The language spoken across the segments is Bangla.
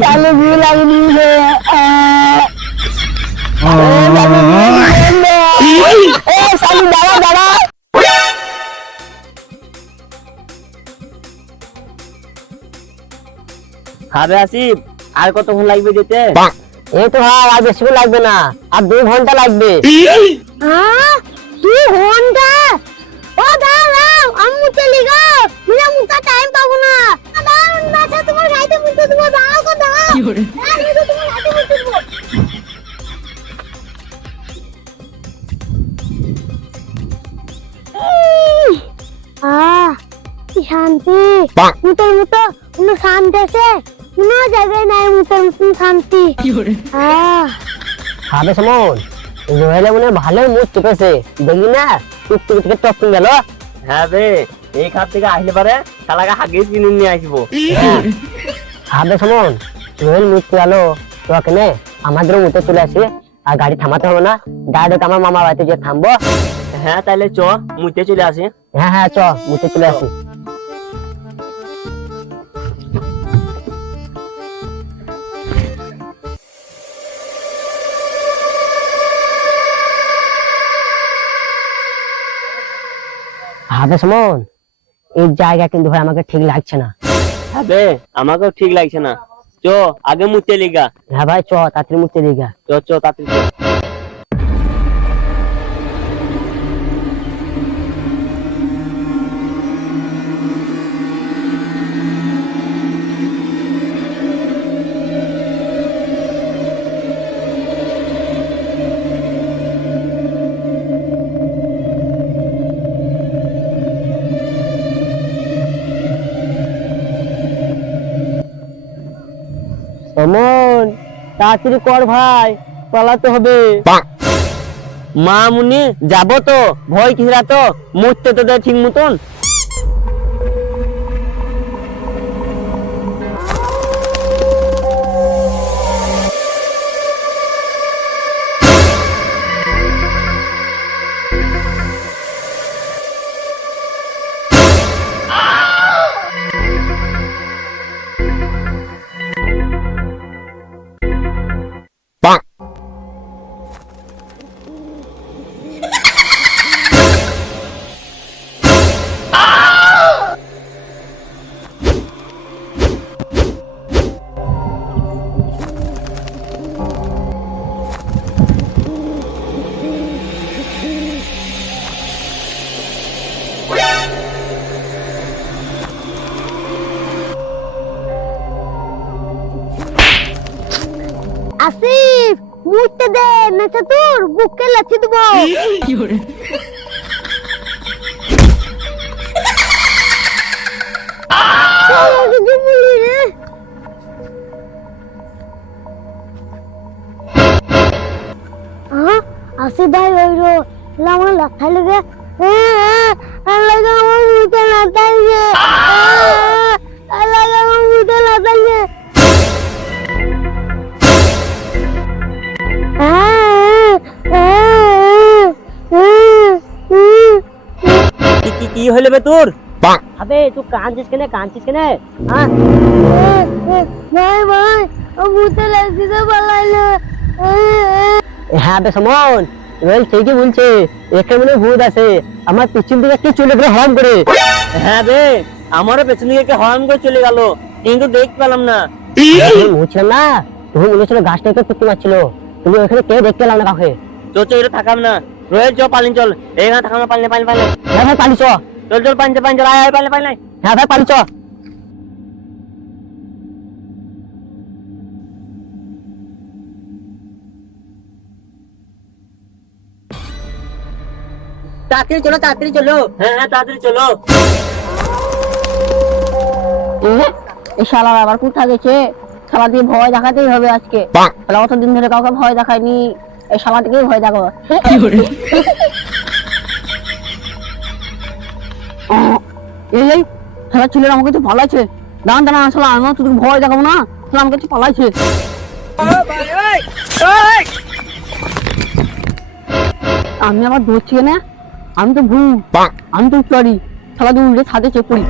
साले भी लगनी है साली दाड़ा दाड़ा হবে আসিফ আর কতক্ষণ লাগবে যেতে? এই তো ভাই আর বেশিক্ষণ লাগবে না, আর 2 ঘন্টা লাগবে। 2 ঘন্টা? ও দাঁড়াও আমি মুতে লিগো, মিনা মুতা টাইম পাবো না। দাঁড়াও না তোমার গাইতে মুতে দেবো, দাঁড়াও কো দাঁড়াও। কি করে আমি তো তোমার গাইতে মুতে দেবো। কি শান্তি, মুতের মতো কোনো শান্তি আছে কোনো জায়গায় নাই, মুতের মতন শান্তি। খাবে সমন রোহেলে মনে ভালোই মুখ চেপেছে, দেখি না টুকটুক থেকে টপকিং গেল। হ্যাঁ বে, এই খাত থেকে আসলে পারে শালাকে হাগিস কিনে নিয়ে আসবো। খাবে সমন রোহেল মুখ গেল তো কেনে আমাদের মুতে চলে আসি, আর গাড়ি থামাতে হবে না, ডাইরেক্ট আমার মামা বাড়িতে গিয়ে থামবো। হ্যাঁ তাহলে চ মুতে চলে আসি। হ্যাঁ হ্যাঁ চ মুতে চলে আসি। হবে সমন এই জায়গা কিন্তু ভাই আমাকে ঠিক লাগছে না। হবে আমাকেও ঠিক লাগছে না, চ আগে মুতে লিগা। হ্যাঁ ভাই চ তাড়াতাড়ি মুতে দিগা। চ চ তাড়াতাড়ি চ। সমন তাড়াতাড়ি কর ভাই, পালাতে হবে। মা মুনি যাবো তো, ভয় কিসরা তো, মুততে তো দেয় ঠিক মতন। আসিফ মুতে দে না তোর বুকে লাথি দেবো। কি করে আসিফ ভাই ওইরো আমার লাথাই লাগে, লাগে আমার মুতে লাথাই গে, লাগে আমার মুতে লাথাই গে। কি হইলে বে তোর? আবে তুই কাঁদছিস কেনে ভাই ভাই মুতে লাগছে তো পালাইলো। হ্যাঁ বে সমন রোহেল ঠিকই বলছে, একে মনে ভূত আছে, আমার পিছন দিকে কি চলে গেল হরাম করে। হ্যাঁ বে আমারও পেছন দিকে হরাম করে চলে গেল, কিন্তু দেখতে পেলাম না। বুঝছিলাম না তুমি মনে হচ্ছিল গাছটা একটু টুকি মারছিল, তুমি ওখানে কেউ দেখতে পেলাম না কাউকে। তো চ এটা থাকাম না, রোহেল চ পালিন চল, এখানে থাকাম না, পালিয়ে হ্যাঁ ভাই পালি চ, চল চল পালিয়ে চল, আয় পালিয়ে। হ্যাঁ ভাই পালি চ। তাড়াতাড়ি চলো। হ্যাঁ তাড়াতাড়ি চলো। এই শালা আবার কোথা গেছে, শালা দিয়ে ভয় দেখাতেই হবে আজকে, শালা অতদিন ধরে কাউকে ভয় দেখায়নি, এই শালাটিকেই ভয় দেখাবো। এই শালা ছেলেরা আমাকে তো পালাইছে, দাঁড়ান শালা আমি তোকে ভয় দেখাবো না, শালা আমাকে তো পালাইছে। আমি আবার ধরছি না, আমি তো ভূত, আমি তো চড়ি, শালা তুই উল্টে ছাদে চেক করি।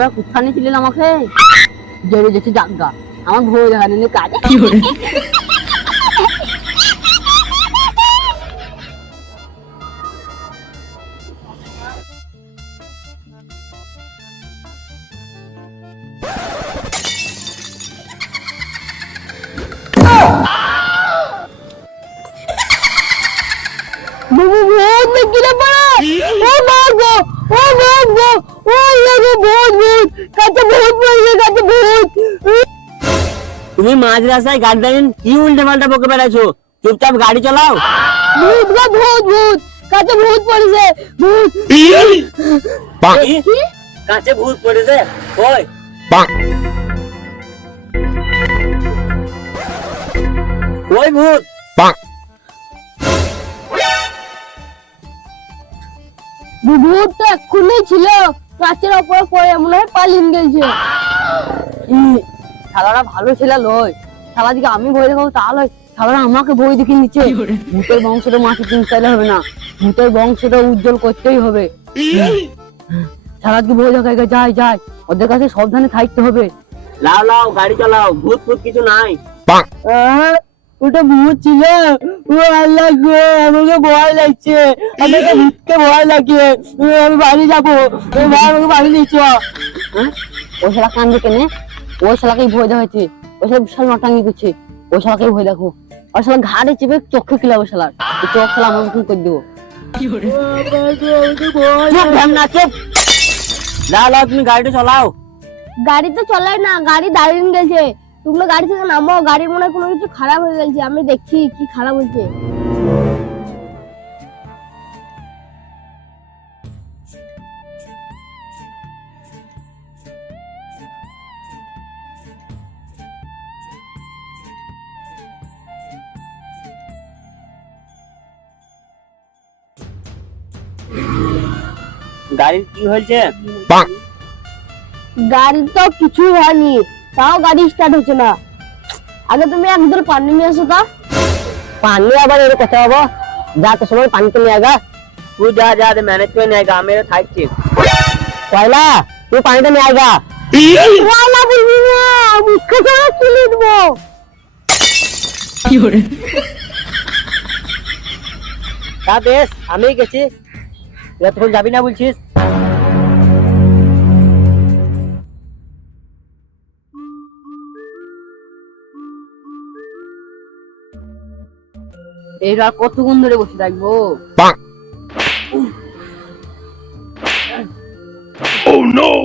আবার কোথানে ছিলেন আমাকে জেনে যেতে জাগা আমার ভয় দেখানি কাজ बहुत में गिरा पड़ा ओ भागो ओ भागो ओ लगे बहुत बहुत কাছে বহুত পড়ে কাছে বহুত তুমি মাঝ রাস্তায় গাড়ি দাঁড়িয়ে কি উল্টে পাল্টা বকে বেড়াচ্ছো? চুপচাপ গাড়ি চালাও। ভূত গো ভূত ভূত কাছে ভূত পড়েছে ভূত কি? কাছে ভূত পড়েছে? কই? কই ভূত? ভূতটা এক্ষুনি ছিল কাছের উপরে পড়ে মনে হয় পালিয়ে গেছে শালারা ভালো ছিল লয় শালা দিকে আমি ভয় দেখাবো তাহলে শালারা আমাকে ভয় দেখে নিচ্ছে ভূতের বংশটা মাটি চিনতে হবে না ভূতের বংশটা উজ্জ্বল করতেই হবে শালাকে ভয় দেখায় যাই যাই ওদের কাছে সাবধানে থাকতে হবে লাও লাও গাড়ি চালাও, ভূত ফুত কিছু নাই। ওটা ভূত ছিল ও আল্লাহ গো আমাকে ভয় লাগছে আমাকে ভূতকে ভয় লাগে আমি বাড়ি যাবো ভাই আমাকে বাড়ি নিচ্ছ ও শালা কান্দে কেনে ও শালাকেই ভয় দেখাচ্ছে ও শালা বিশাল নটাঙ্গি করছে ও শালাকেই ভয় দেখো ও শালা ঘাড়ে চেপে চোখে কিলাবো শালার চোখ শালা আমার মতন করে দেবো লাও লাও তুমি গাড়িটা চালাও। গাড়ি তো চলে না গাড়ি দাঁড়িয়ে গেছে তোমরা গাড়ি থেকে নামো গাড়ির মনে হয় কোনো কিছু খারাপ হয়ে গেছে আমি দেখছি কি খারাপ হয়েছে গাড়ির কি হয়েছে? গাড়ি তো কিছু হয়নি তাও গাড়ি স্টার্ট হচ্ছে না আগে তুমি একদল পানি নিয়ে এসো তা পানি আবার এর কথা হবো যাতে সময় পানি তো নিয়ে আগা তুই যা যা ম্যানেজ করে নিয়ে আমি থাকছি। পয়লা তুই পানিটা নিয়ে আগা পয়লা বলবি না মুখে ধরে তুলে দেবো তা বেশ আমি গেছি তখন যাবি না বলছিস? এইটা কতক্ষণ ধরে বসে থাকবো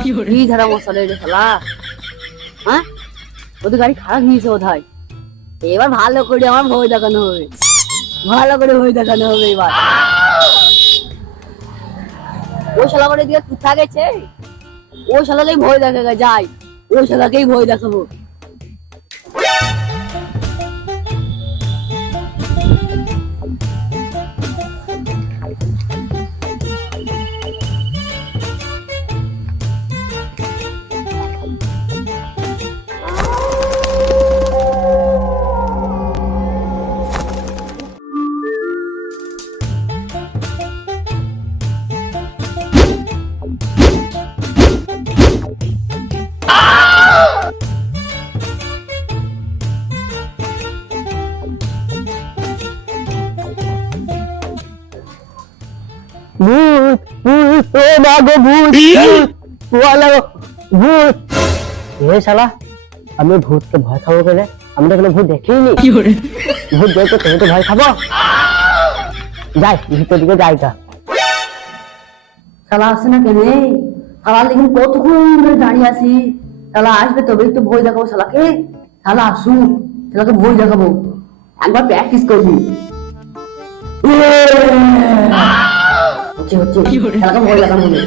কি ধারা মশলা এটা শালা হ্যাঁ ওদের গাড়ি খারাপ হয়েছে বোধহয় এবার ভালো করে আমার ভয় দেখানো হবে ভালো করে ভয় দেখানো হবে এবার ওই শালা করে দিকে কোথা গেছে ওই শালাকেই ভয় দেখা যায় ওই শালাকেই ভয় দেখাবো ভূত ভূত ও মাগো ভূত ওয়ালা ভূত এ শালা আমি ভূতকে ভয় খাবো কেন আমরা কোনো ভূত দেখিনি ভূত দেখতে তুমি তো ভয় খাবো যাই ভিতর দিকে যাই গা শালা আসে না কেন শালা লেকিন কতক্ষণ ধরে দাঁড়িয়ে আছি শালা আসবে তবে একটু ভয় দেখাবো শালাকে শালা আসু শালাকে ভয় দেখাবো একবার প্র্যাকটিস করবি হচ্ছে শালাকে ভয় দেখানো হবে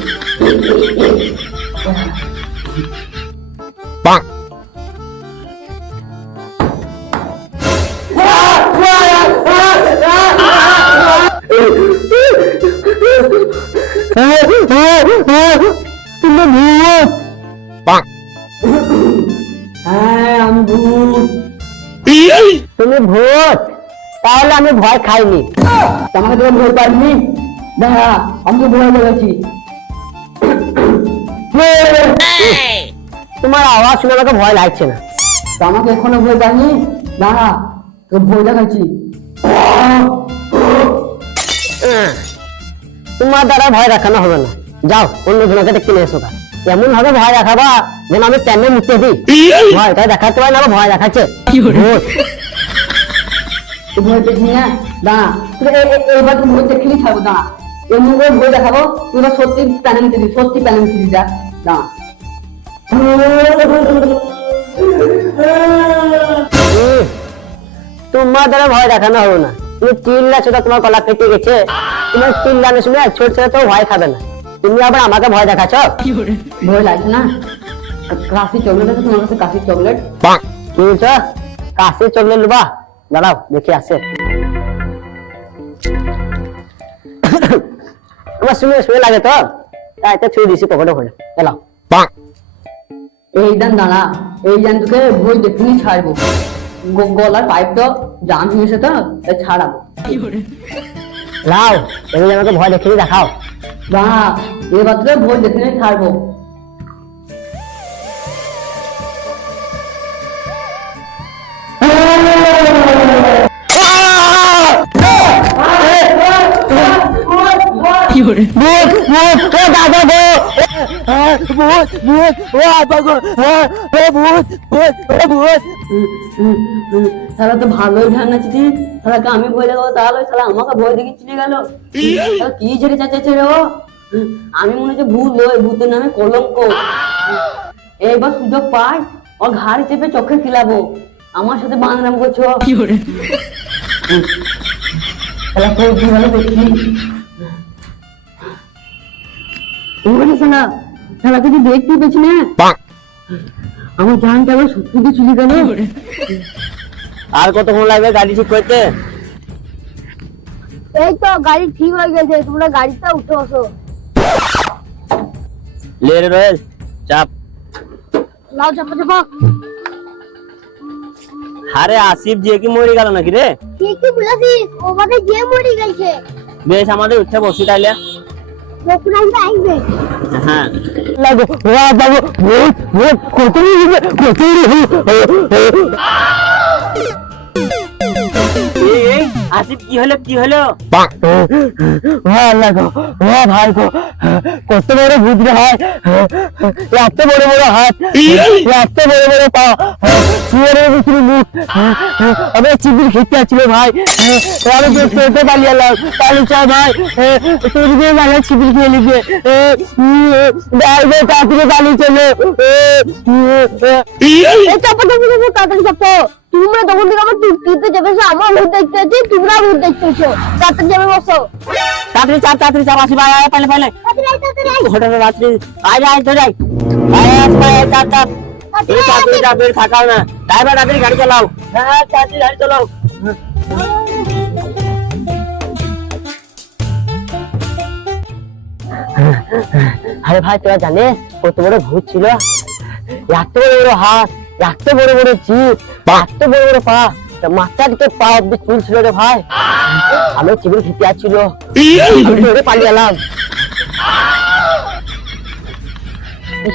তুমি ভূত হ্যাঁ আমি ভূত তুমি ভূত তাহলে আমি ভয় খাইনি তোমাকে তুমি ভয় পাইনি দেখা আমি তো ভয় লেগেছি তোমার আওয়াজ শুনে আমাকে ভয় লাগছে না। তো আমাকে এখনো ভয় পাইনি, দাঁড়া তো ভয় দেখাচ্ছি। তোমার দ্বারা ভয় দেখানো হবে না, যাও অন্য জনকে ডেকে নিয়ে এসো। এমন ভাবে ভয় দেখাবা যেন আমি টেনে মুখতে দিই। ভয়টা দেখাতে পারি না, আবার ভয় দেখাচ্ছে। ভূত। তুই ভয় পেয়েছি না, দাঁড়া এবার তুই ভয় দেখলেই ছাড়বো, দাঁড়া এমন করে ভয় দেখাবো তুই এবার সত্যি প্যানে মিটে দিবি, সত্যি প্যানে মিটে দিবি, যা দাঁড়া। তোমার দ্বারা ভয় দেখানো হবে না, তুমি চিল্লাছো তো তোমার গলা ফেটে গেছে। তোমার চিল্লানো শুনে ছোট ছেলে তো ভয় খাবে না, তুমি আবার আমাকে ভয় দেখাচ্ছ। ভয় লাগছে না? কাশি চকলেট আছে তোমার কাছে? কাশি চকলেট কি বলছো? কাশি চকলেট নেবা? দাঁড়াও দেখি আছে। আমার শুনে শুনে লাগে তো, তাই তো ছুঁয়ে দিছি পকেটে করে। এলাও এই দান, দাঁড়া এই দান তোকে ভয় দেখলেই ছাড়বো। গলার পাইপ তো জাম হয়েছে তো, তাই ছাড়াবো। লাও এগুলো আমাকে ভয় দেখিয়ে দেখাও। দাঁড়া এবার তোকে ভয় দেখলেই ছাড়বো। তাহলে তো ভালোই ভাঙাচ্ছি, তাহলে আমি ভয় দেখাবো, তাহলে তাহলে আমাকে ভয় দেখে চিনে গেল। কি ঝেড়ে চাচাচ্ছে রে ও? আমি মনে হচ্ছে ভূত নয়, ভূতের নামে কলঙ্ক। এইবার সুযোগ পাই ওর ঘাড়ি চেপে চোখে খিলাবো। আমার সাথে বাংলাম করছো, তাহলে তোর কি ভালো দেখি না, তাহলে কিছু দেখতে পেয়েছি না, আমার জানটা আবার সত্যি তো চুলি কেন? আর কতক্ষণ লাগবে গাড়ি ঠিক করতে? এই তো গাড়ি ঠিক হয়ে গেছে, তোমরা গাড়িতে উঠে আসো। লে রে রয়েল চাপ। লাও চাপা চাপা। আরে আসিফ যে কি মরে গেল নাকি রে? ঠিকই বলেছিস, ওখানে যে মরে গেছে। বেশ আমাদের উঠে বসি তাইলে। যখন আসবে হ্যাঁ লাগো বাবু, ভূত ভূত কত এই আসিফ কি হলো কি হলো? লাগো ভাই গো, কত বড় ভূত রে ভাই, এত বড় বড় হাত, এত বড় বড় পা, শুয়ারের ভিতরে মুখ, আমি চিবির খেতে আছিল ভাই, আমি দেখতে পালিয়ে এলাম, পালিয়ে ভাই, তোর দিয়ে ভালো চিবির খেয়ে নিবে, তাড়াতাড়ি পালিয়ে চলো। চাপা চাপা চাপা, তাড়াতাড়ি চাপো। তোমরা তখন থেকে আমার টুকটিতে চেপেছো, আমার ভূত দেখতে আছি, তোমরা ভূত দেখতেছো। তাড়াতাড়ি যাবে বসো, তাড়াতাড়ি চাপ আসি ভাই, পালে পালে ঘটনা রাত্রি আয় আয় তো যাই, চাপ এই তাড়াতাড়ি চাপ, থাকাও না ড্রাইভার, তাড়াতাড়ি গাড়ি চালাও। হ্যাঁ তাড়াতাড়ি গাড়ি চালাও। আরে ভাই তোরা জানিস কত বড় ভূত ছিল? এত বড় বড় হাত, এত বড় বড় জিভ, এত বড় বড় পা, মাথার দিকে পা অব্দি চুল ছিল রে ভাই। আমি চিবির খেতে আসছিল, পালিয়ে এলাম।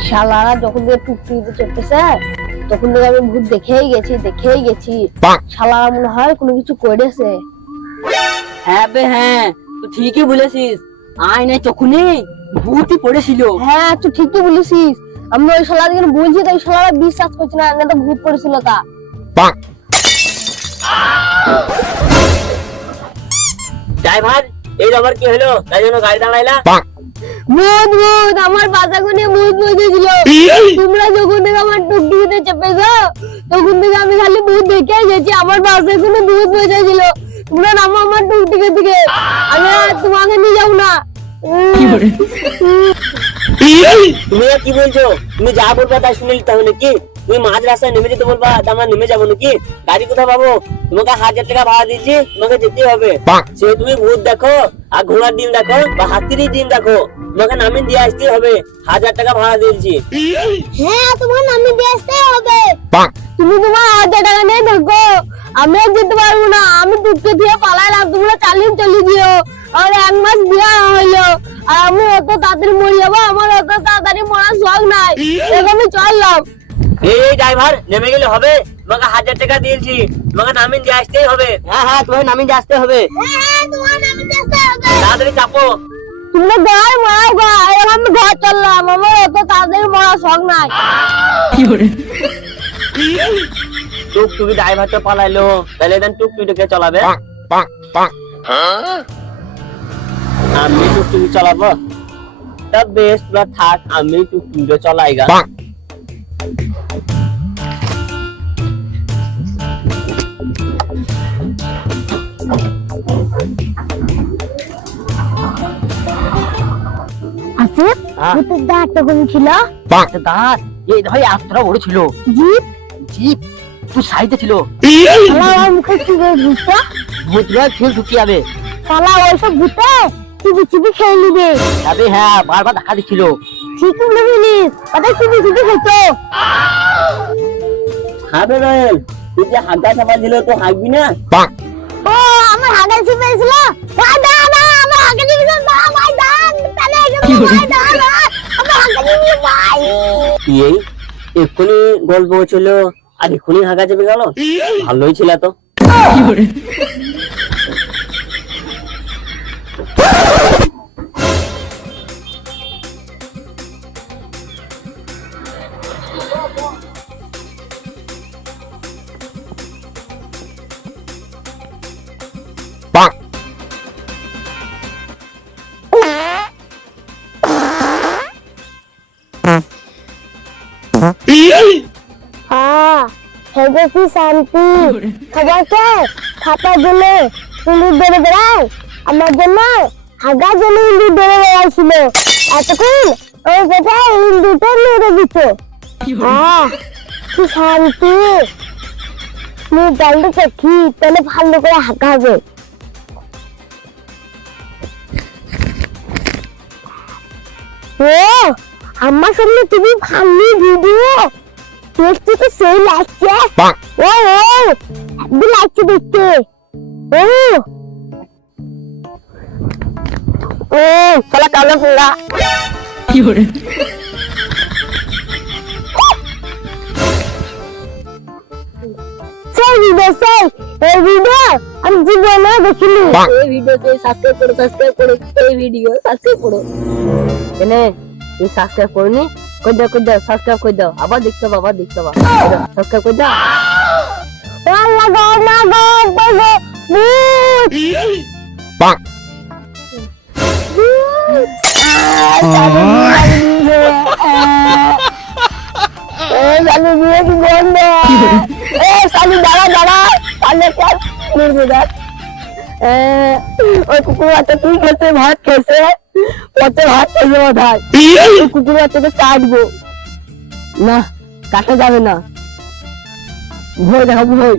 শালারা যখন থেকে টুকটিতে চেপেছে তখন থেকে আমি ভূত দেখেই গেছি। শালারা মনে হয় কোনো কিছু করেছে। হ্যাঁ বে হ্যাঁ, তুই ঠিকই বলেছিস, আয়নায় চোখুনি ভূতই পড়েছিল। হ্যাঁ তুই ঠিকই বলেছিস, আমি ওই শালার দিকে বলছি তো ওই শালারা বিশ্বাস করছে না, তো ভূত পড়েছিল তা। ড্রাইভার এই আবার কি হলো, তাই জন্য গাড়ি দাঁড়াইলা? ভূত ভূত আমার বাজাগুনে ভূত বসেছিল। তোমরা যখন থেকে আমার টুকটুকিতে চেপেছো তখন থেকে আমি খালি ভূত দেখে গেছি, আমার বাজাগুনে ভূত বসেছিল। তোমরা নামো আমার টুকটুকি থেকে, আমি আর তোমাকে নিয়ে যাবো না। তুমি কি বলছো? তুমি যা বলবা তাই শুনে নিতে হবে নাকি? তুমি মাঝ রাস্তায় নেমে যেতে বলবা, আমরা নেমে যাবো নাকি? গাড়ি কোথায় পাবো? তোমাকে 1000 টাকা ভাড়া দিয়েছি, তোমাকে যেতে হবে। সে তুমি ভূত দেখো আর ঘোড়ার ডিম দেখো বা হাতির ডিম দেখো, তোমাকে নামিয়ে দিয়ে আসতে হবে। 1000 টাকা ভাড়া দিয়েছি। হ্যাঁ তোমার নামে দিয়ে আসতে হবে। তুমি তোমার 1000 টাকা নিয়ে দেখো, আমি আর যেতে পারবো না। আমি টুকটুকি দিয়ে পালাইলাম, তোমরা চালিয়ে চলে দিও, আর 1 মাস বিয়ে হইলো আর আমি অত তাড়াতাড়ি মরে যাবো, আমার অত তাড়াতাড়ি মরার শখ নাই, এখন আমি চললাম। এই ড্রাইভার নেমে গেলে হবে? তোমাকে 1000 টাকা দিয়েছি, তোমাকে নামিয়ে দিয়ে আসতেই হবে। হ্যাঁ হ্যাঁ, তোমাকে নামিয়ে দিয়ে আসতে হবে। হ্যাঁ, তোমার নামে চেষ্টা হবে। তাড়াতাড়ি চাপো। তোমরা ঘর মারাও গা, এখন আমি ঘর চললাম, আমার অত তাড়াতাড়ি মরার শখ নাই। টুকটুকি ড্রাইভারটা পালাইলো, তাহলে দেন টুকটুকিটাকে চালাবে। আমি টুকটুকি চালাবো, তা বেশ তোরা থাক, আমি টুকটুকিটা চালাইগা। আসিফ, ভূতের দাঁতটা কোন ছিল? দাঁত এই ভাই এতটা বড় ছিল। জিপ? জিপ তুই সাইডে ছিল। শালা আমার মুখে কি করে ভূতটা? ভূতরা ফেল ঢুকি যাবে। শালা ওইসব ভূতে চিবি চিবি খেয়ে নিবে। তবে হ্যাঁ, বারবার দেখা দিচ্ছিল। ঠিক বলেছিস, ওটা চিবি চিবি খেত। হবে রয়েল, তুই যে হাঁটা চাপা দিল তো হাঁকবি না? ও, আমার হাগা চিপেছিল। ভাই দা না, আমার হাগা চিপেছিল না, ভাই দা, তাহলে এগুলো ভাই দা না, আমার হাগা চিপেছিল ভাই। এই এক্ষুনি গল্প ছিল আর এক্ষুনি হাঁকা চেপে গেল, ভালোই ছিল তো। হ্যাঁ, হেগে কি শান্তি। খবর কে খাতা দিলে ইঁদুর ধরে বেড়ায়, আমার জন্য হাগা জন্য ইঁদুর ধরে বেড়াইছিল, এতক্ষণ ওই বেটা ইঁদুরটা মেরে দিত। হ্যাঁ, কি শান্তি। তুমি জলদি দেখি, তাহলে ভালো করে হাঁকাবে। ও, আমার সামনে তুমি ভালো ভিডিও দেখতে তো সেই লাগছে। ও হেব্বি লাগছে দেখতে। ও শালা কালো পোড়া। সেই ভিডিও, এই ভিডিও আমি জীবনে দেখিনি। এই ভিডিওতে সাবস্ক্রাইব করো, এই ভিডিও সাবস্ক্রাইব করো। এনে তুই সাবস্ক্রাইব করনি? কই দাও, সাবস্ক্রাইব করে দাও। আবার দেখতে পাবা, সাবস্ক্রাইব করে দাও। আল্লাহ গো, না গো, গো ওই কুকুর বাচ্চা কি খেয়েছে? ভাত খেয়েছে, কত ভাত খেয়েছে বোধহয়। কুকুর বাচ্চাকে কাটবো না, কাটা যাবে না। ভয় দেখাবো, ভয়।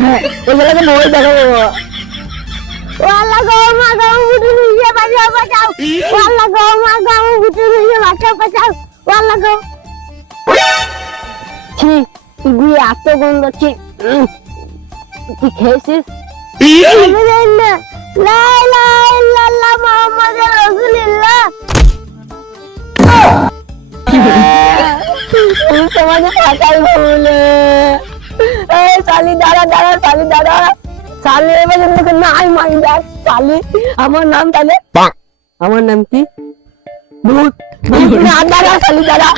হ্যাঁ, ওই জায়গাতে ভয় দেখাবো। আল্লাহ গো, মা গো, মুটু নিয়ে বাঁচাও, বাঁচাও। আল্লাহ গো, মা গো, মুটু নিয়ে বাঁচাও, বাঁচাও। আল্লাহ গো। ছি, গুয়ে এত গন্ধ, ছি। তুই খেয়েছিস? আমি জানি না। লা ইলাহা ইল্লাল্লাহ মুহাম্মাদুর রাসূলুল্লাহ। তোমাদের ফাটাই বলে। এই শালি দাঁড়া, শালি এবার তোকে নাই মারি দেখ শালি। আমার নাম তাহলে, আমার নাম কি? ভূত। দাঁড়া শালি, দাঁড়া।